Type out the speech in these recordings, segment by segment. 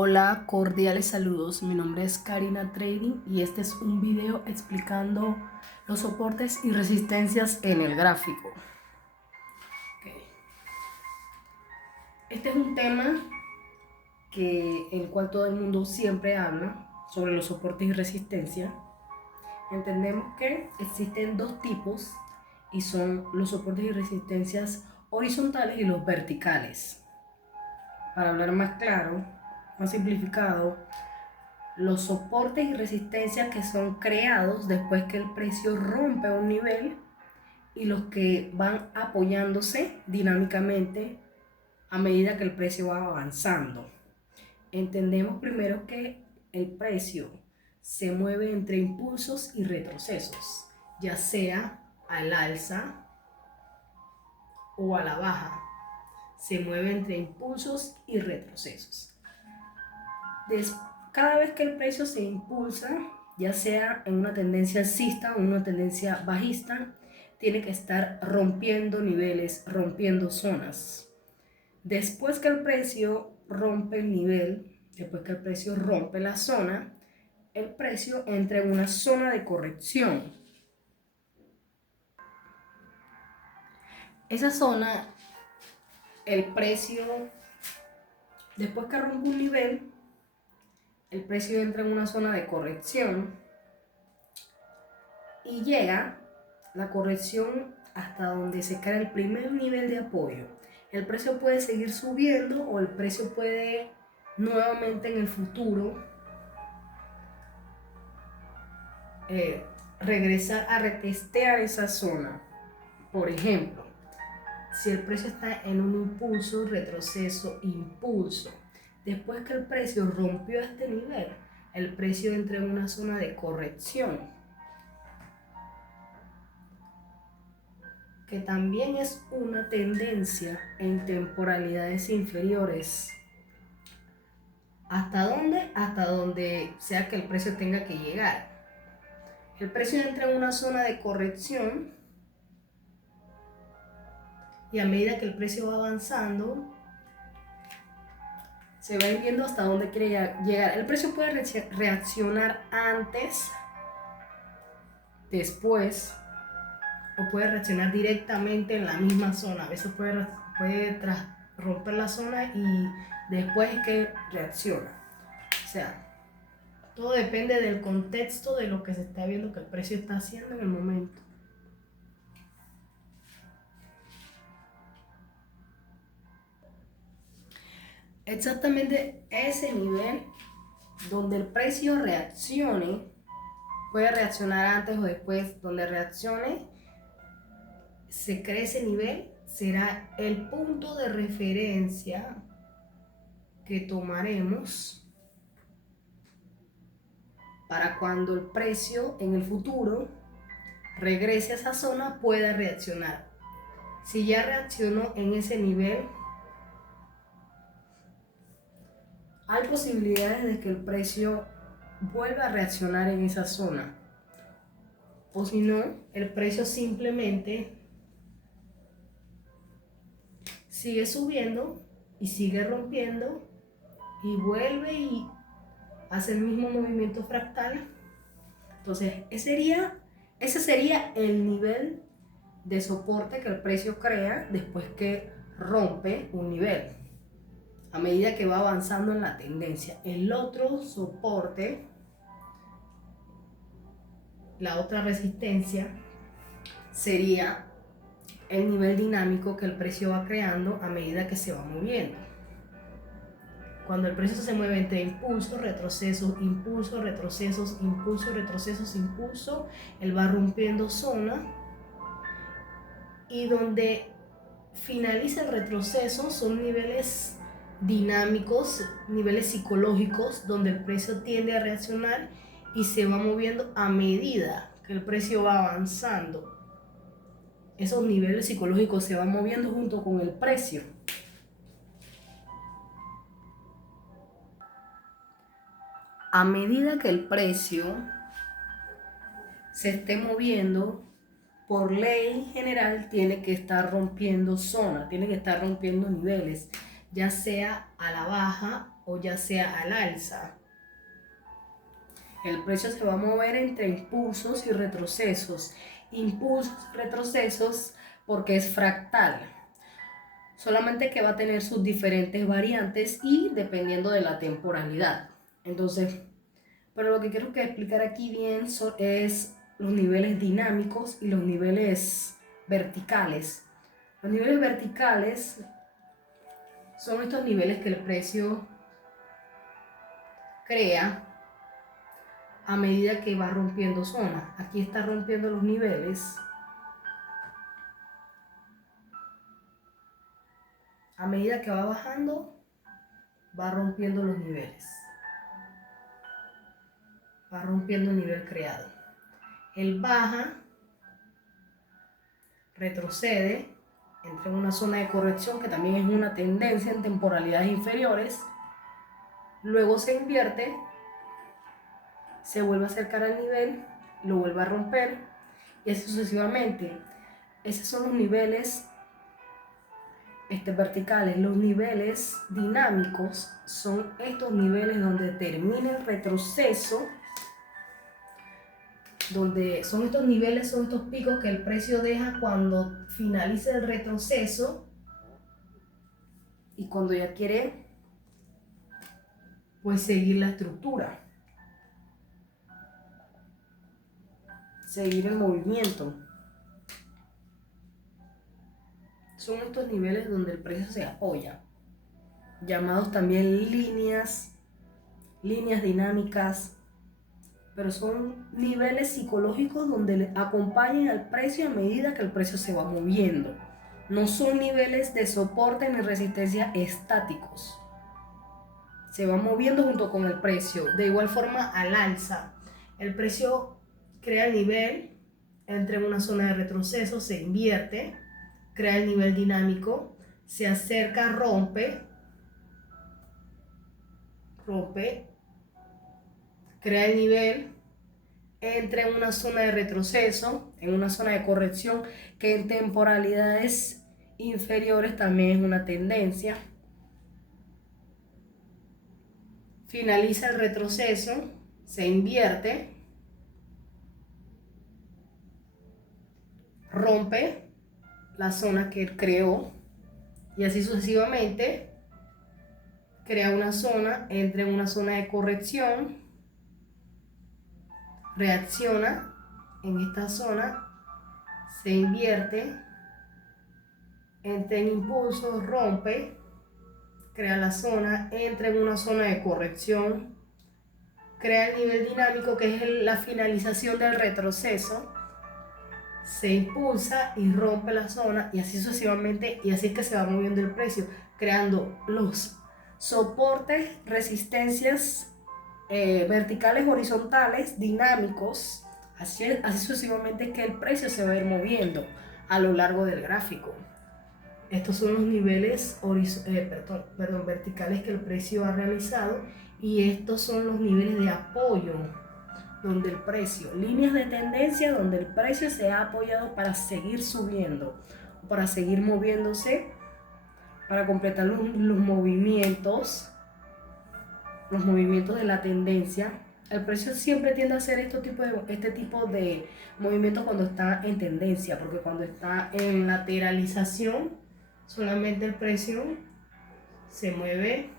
Hola, cordiales saludos. Mi nombre es Karina Trading y este es un video explicando los soportes y resistencias en el gráfico. Okay. Este es un tema el cual todo el mundo siempre habla sobre los soportes y resistencias. Entendemos que existen dos tipos y son los soportes y resistencias horizontales y los verticales. Para hablar más claro, más simplificado, los soportes y resistencias que son creados después que el precio rompe un nivel y los que van apoyándose dinámicamente a medida que el precio va avanzando. Entendemos primero que el precio se mueve entre impulsos y retrocesos, ya sea al alza o a la baja. Se mueve entre impulsos y retrocesos. Cada vez que el precio se impulsa, ya sea en una tendencia alcista o en una tendencia bajista, tiene que estar rompiendo niveles, rompiendo zonas. Después que el precio rompe el nivel, después que el precio rompe la zona, el precio entra en una zona de corrección. Esa zona, el precio, después que rompe un nivel, el precio entra en una zona de corrección y llega la corrección hasta donde se crea el primer nivel de apoyo. El precio puede seguir subiendo o el precio puede nuevamente en el futuro regresar a retestear esa zona. Por ejemplo, si el precio está en un impulso, retroceso, impulso, después que el precio rompió este nivel, el precio entra en una zona de corrección, que también es una tendencia en temporalidades inferiores. ¿Hasta dónde? Hasta donde sea que el precio tenga que llegar. El precio entra en una zona de corrección y a medida que el precio va avanzando, se va viendo hasta dónde quiere llegar. El precio puede reaccionar antes, después, o puede reaccionar directamente en la misma zona. A veces puede romper la zona y después es que reacciona. O sea, todo depende del contexto de lo que se está viendo que el precio está haciendo en el momento. Exactamente ese nivel donde el precio reaccione, puede reaccionar antes o después, donde reaccione, se cree ese nivel, será el punto de referencia que tomaremos para cuando el precio en el futuro regrese a esa zona pueda reaccionar. Si ya reaccionó en ese nivel, hay posibilidades de que el precio vuelva a reaccionar en esa zona. O si no, el precio simplemente sigue subiendo y sigue rompiendo y vuelve y hace el mismo movimiento fractal. Entonces, ese sería el nivel de soporte que el precio crea después que rompe un nivel, a medida que va avanzando en la tendencia. El otro soporte, la otra resistencia, sería el nivel dinámico que el precio va creando a medida que se va moviendo. Cuando el precio se mueve entre impulso, retroceso, impulso, retrocesos, impulso, retrocesos, impulso, él va rompiendo zona y donde finaliza el retroceso son niveles dinámicos, niveles psicológicos, donde el precio tiende a reaccionar y se va moviendo a medida que el precio va avanzando. Esos niveles psicológicos se van moviendo junto con el precio. A medida que el precio se esté moviendo, por ley general tiene que estar rompiendo zona, tiene que estar rompiendo niveles. ya sea a la baja o ya sea al alza. El precio se va a mover entre impulsos y retrocesos. Impulsos, retrocesos, porque es fractal. Solamente que va a tener sus diferentes variantes y dependiendo de la temporalidad. Entonces, pero lo que quiero que explicar aquí bien es los niveles dinámicos y los niveles verticales. Los niveles verticales son estos niveles que el precio crea a medida que va rompiendo zonas. Aquí está rompiendo los niveles. A medida que va bajando, va rompiendo los niveles. Va rompiendo el nivel creado. Él baja, retrocede, entra en una zona de corrección que también es una tendencia en temporalidades inferiores. Luego se invierte, se vuelve a acercar al nivel, lo vuelve a romper y así sucesivamente. Esos son los niveles verticales. Los niveles dinámicos son estos niveles donde termina el retroceso, donde son estos niveles, son estos picos que el precio deja cuando finaliza el retroceso y cuando ya quiere pues seguir la estructura, seguir el movimiento. Son estos niveles donde el precio se apoya, llamados también líneas dinámicas, pero son niveles psicológicos donde le acompañan al precio a medida que el precio se va moviendo. No son niveles de soporte ni resistencia estáticos. Se va moviendo junto con el precio. De igual forma al alza. El precio crea el nivel, entra en una zona de retroceso, se invierte, crea el nivel dinámico, se acerca, rompe, crea el nivel, entra en una zona de retroceso, en una zona de corrección que en temporalidades inferiores también es una tendencia. Finaliza el retroceso, se invierte, rompe la zona que él creó y así sucesivamente crea una zona, entra en una zona de corrección, reacciona en esta zona, se invierte, entra en impulso, rompe, crea la zona, entra en una zona de corrección, crea el nivel dinámico que es la finalización del retroceso, se impulsa y rompe la zona y así sucesivamente, y así es que se va moviendo el precio, creando los soportes, resistencias verticales, horizontales, dinámicos, así sucesivamente es que el precio se va a ir moviendo a lo largo del gráfico. Estos son los niveles verticales que el precio ha realizado y estos son los niveles de apoyo donde el precio, líneas de tendencia donde el precio se ha apoyado para seguir subiendo, para seguir moviéndose, para completar los movimientos de la tendencia. El precio siempre tiende a hacer este tipo de movimientos cuando está en tendencia, porque cuando está en lateralización, solamente el precio se mueve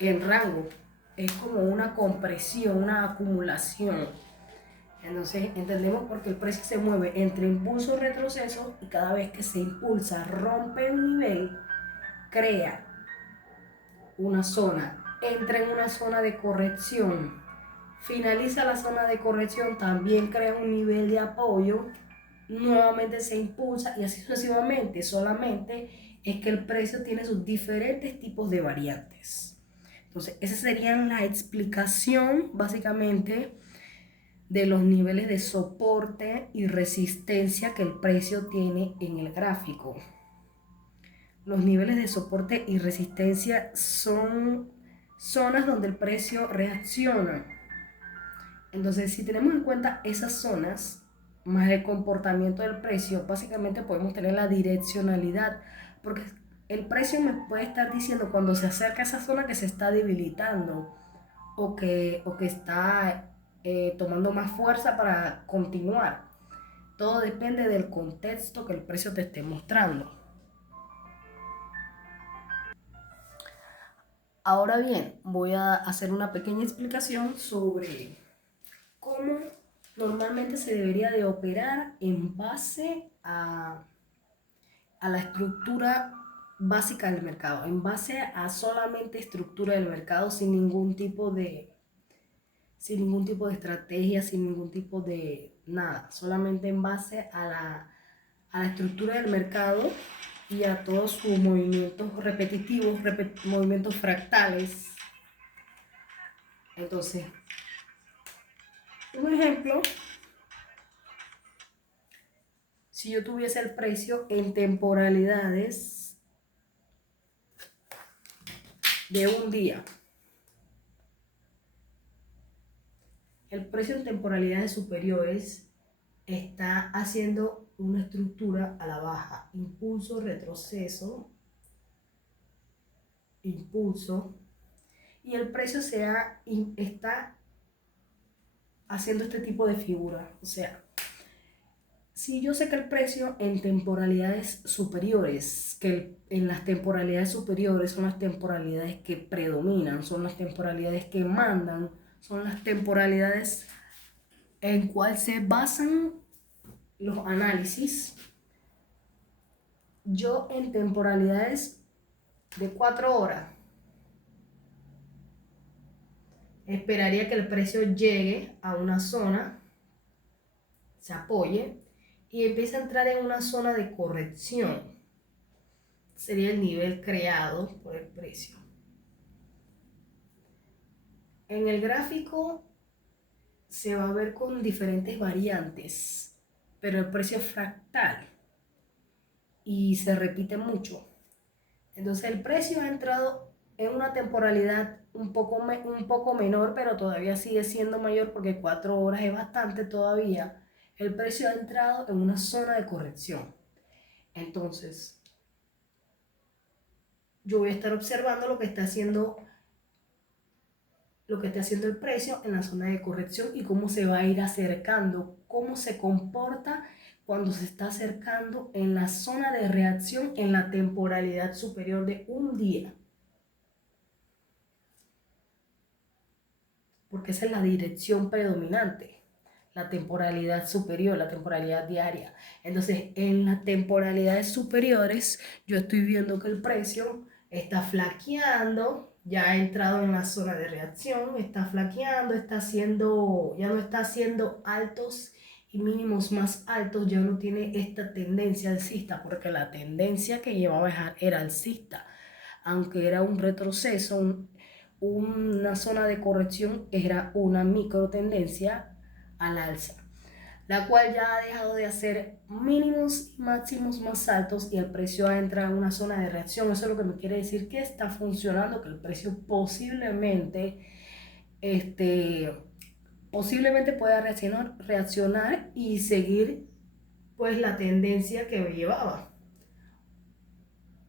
en rango. Es como una compresión, una acumulación. Entonces entendemos porque el precio se mueve entre impulso y retroceso y cada vez que se impulsa, rompe un nivel, crea una zona, entra en una zona de corrección, finaliza la zona de corrección, también crea un nivel de apoyo, nuevamente se impulsa y así sucesivamente. Solamente es que el precio tiene sus diferentes tipos de variantes. Entonces, esa sería la explicación básicamente de los niveles de soporte y resistencia que el precio tiene en el gráfico. Los niveles de soporte y resistencia son zonas donde el precio reacciona. Entonces, si tenemos en cuenta esas zonas, más el comportamiento del precio, básicamente podemos tener la direccionalidad, porque el precio me puede estar diciendo cuando se acerca a esa zona que se está debilitando o que está tomando más fuerza para continuar. Todo depende del contexto que el precio te esté mostrando. Ahora bien, voy a hacer una pequeña explicación sobre cómo normalmente se debería de operar en base a la estructura básica del mercado, en base a solamente estructura del mercado sin ningún tipo de estrategia, sin ningún tipo de nada, solamente en base a la estructura del mercado y a todos sus movimientos repetitivos, movimientos fractales. Entonces, un ejemplo, si yo tuviese el precio en temporalidades de un día, el precio en temporalidades superiores está haciendo una estructura a la baja, impulso, retroceso, impulso, y el precio está haciendo este tipo de figura. O sea, si yo sé que el precio en temporalidades superiores, que en las temporalidades superiores son las temporalidades que predominan, son las temporalidades que mandan, son las temporalidades en cual se basan los análisis, yo en temporalidades de 4 horas esperaría que el precio llegue a una zona, se apoye y empiece a entrar en una zona de corrección. Sería el nivel creado por el precio. En el gráfico se va a ver con diferentes variantes, pero el precio es fractal y se repite mucho. Entonces el precio ha entrado en una temporalidad un poco menor, pero todavía sigue siendo mayor porque 4 horas es bastante todavía. El precio ha entrado en una zona de corrección. Entonces, yo voy a estar observando lo que está haciendo el precio en la zona de corrección y cómo se va a ir acercando, cómo se comporta cuando se está acercando en la zona de reacción en la temporalidad superior de un día. Porque esa es la dirección predominante, la temporalidad superior, la temporalidad diaria. Entonces, en las temporalidades superiores, yo estoy viendo que el precio está flaqueando, ya ha entrado en la zona de reacción, está flaqueando, ya no está haciendo altos y mínimos más altos, ya no tiene esta tendencia alcista, porque la tendencia que llevaba era alcista, aunque era un retroceso, una zona de corrección, era una micro tendencia al alza, la cual ya ha dejado de hacer mínimos y máximos más altos y el precio entra en una zona de reacción. Eso es lo que me quiere decir que está funcionando, que el precio posiblemente pueda reaccionar y seguir pues la tendencia que llevaba.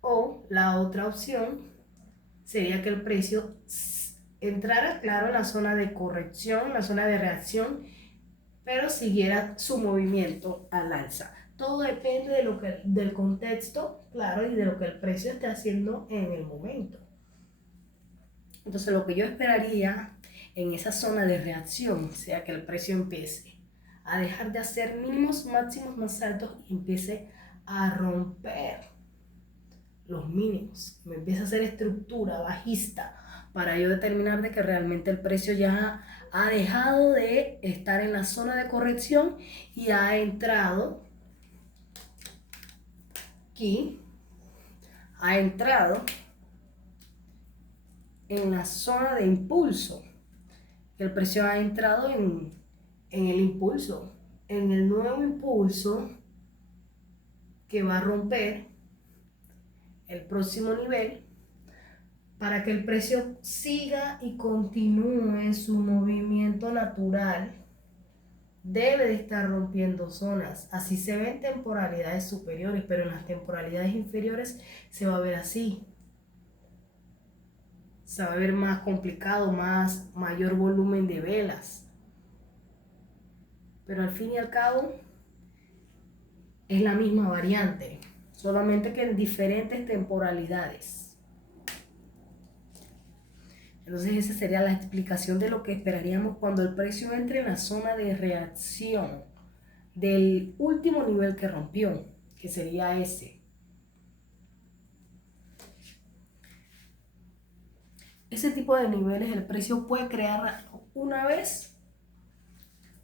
O la otra opción sería que el precio entrara, claro, en la zona de corrección, en la zona de reacción, pero siguiera su movimiento al alza. Todo depende del contexto, claro, y de lo que el precio esté haciendo en el momento. Entonces, lo que yo esperaría en esa zona de reacción sea que el precio empiece a dejar de hacer mínimos, máximos más altos y empiece a romper los mínimos, me empieza a hacer estructura bajista para yo determinar de que realmente el precio ya ha dejado de estar en la zona de corrección y ha entrado aquí, ha entrado en la zona de impulso. El precio ha entrado en el impulso, en el nuevo impulso que va a romper el próximo nivel para que el precio siga y continúe su movimiento natural debe de estar rompiendo zonas. Así se ve en temporalidades superiores, pero en las temporalidades inferiores se va a ver así. Se va a ver más complicado, mayor volumen de velas. Pero al fin y al cabo es la misma variante, solamente que en diferentes temporalidades. Entonces esa sería la explicación de lo que esperaríamos cuando el precio entre en la zona de reacción del último nivel que rompió, que sería ese. Ese tipo de niveles el precio puede crear una vez,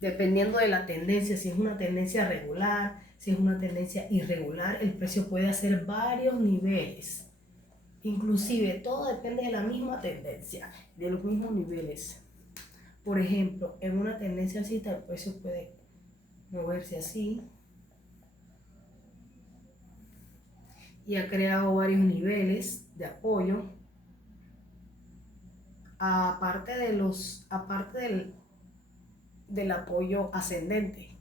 dependiendo de la tendencia. Si es una tendencia regular, si es una tendencia irregular, el precio puede hacer varios niveles. Inclusive todo depende de la misma tendencia, de los mismos niveles. Por ejemplo, en una tendencia alcista el precio puede moverse así y ha creado varios niveles de apoyo. Aparte del apoyo ascendente,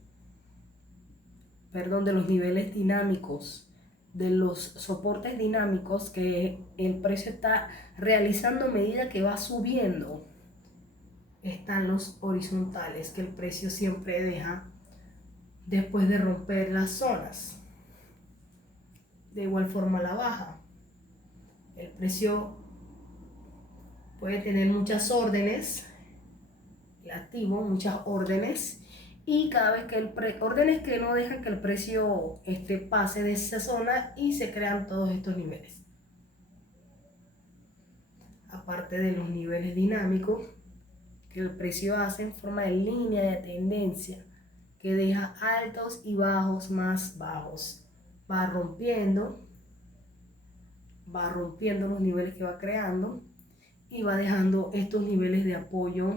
perdón, de los niveles dinámicos, de los soportes dinámicos que el precio está realizando a medida que va subiendo. Están los horizontales que el precio siempre deja después de romper las zonas. De igual forma la baja. El precio puede tener muchas órdenes, el activo, muchas órdenes, y cada vez que órdenes que no dejan que el precio pase de esa zona y se crean todos estos niveles. Aparte de los niveles dinámicos que el precio hace en forma de línea de tendencia que deja altos y bajos más bajos, va rompiendo los niveles que va creando y va dejando estos niveles de apoyo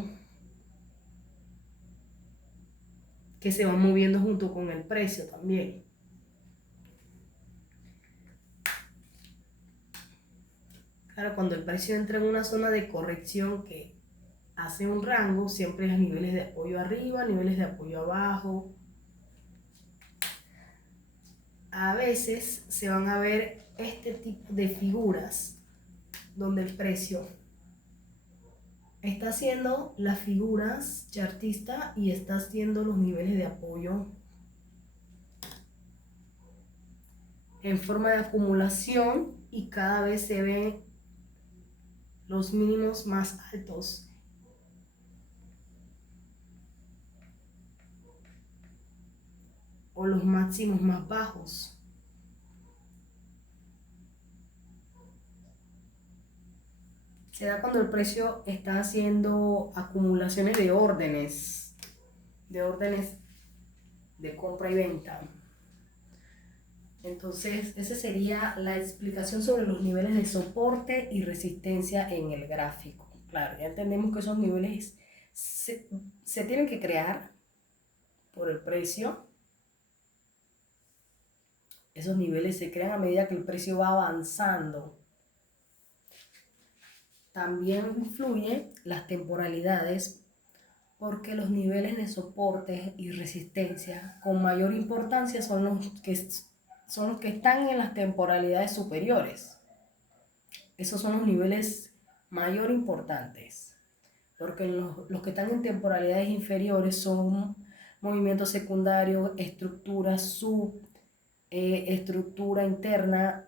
que se van moviendo junto con el precio también. Claro, cuando el precio entra en una zona de corrección que hace un rango, siempre hay niveles de apoyo arriba, niveles de apoyo abajo. A veces se van a ver este tipo de figuras donde el precio está haciendo las figuras chartista y está haciendo los niveles de apoyo en forma de acumulación y cada vez se ven los mínimos más altos. O los máximos más bajos. Se da cuando el precio está haciendo acumulaciones de órdenes de compra y venta. Entonces, esa sería la explicación sobre los niveles de soporte y resistencia en el gráfico. Claro, ya entendemos que esos niveles se tienen que crear por el precio. Esos niveles se crean a medida que el precio va avanzando. También influyen las temporalidades, porque los niveles de soporte y resistencia con mayor importancia son los que están en las temporalidades superiores. Esos son los niveles mayor importantes, porque los que están en temporalidades inferiores son movimientos secundarios, estructura interna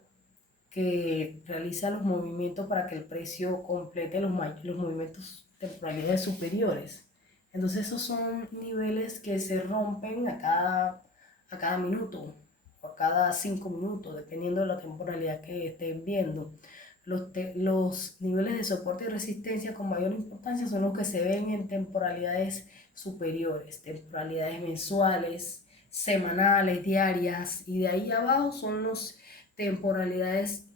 que realiza los movimientos para que el precio complete los movimientos temporalidades superiores. Entonces esos son niveles que se rompen a cada minuto o a cada 5 minutos, dependiendo de la temporalidad que estén viendo. Los niveles de soporte y resistencia con mayor importancia son los que se ven en temporalidades superiores, temporalidades mensuales, semanales, diarias, y de ahí abajo son las temporalidades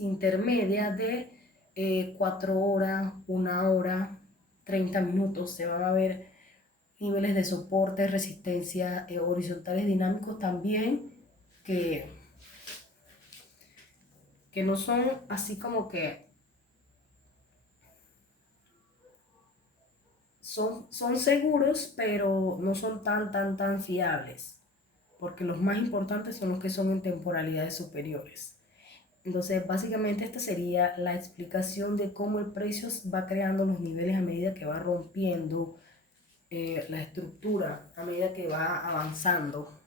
intermedias de 4 horas, 1 hora, 30 minutos. Se van a ver niveles de soporte, resistencia, horizontales dinámicos también, que no son así como que son seguros, pero no son tan fiables, porque los más importantes son los que son en temporalidades superiores. Entonces, básicamente esta sería la explicación de cómo el precio va creando los niveles a medida que va rompiendo la estructura, a medida que va avanzando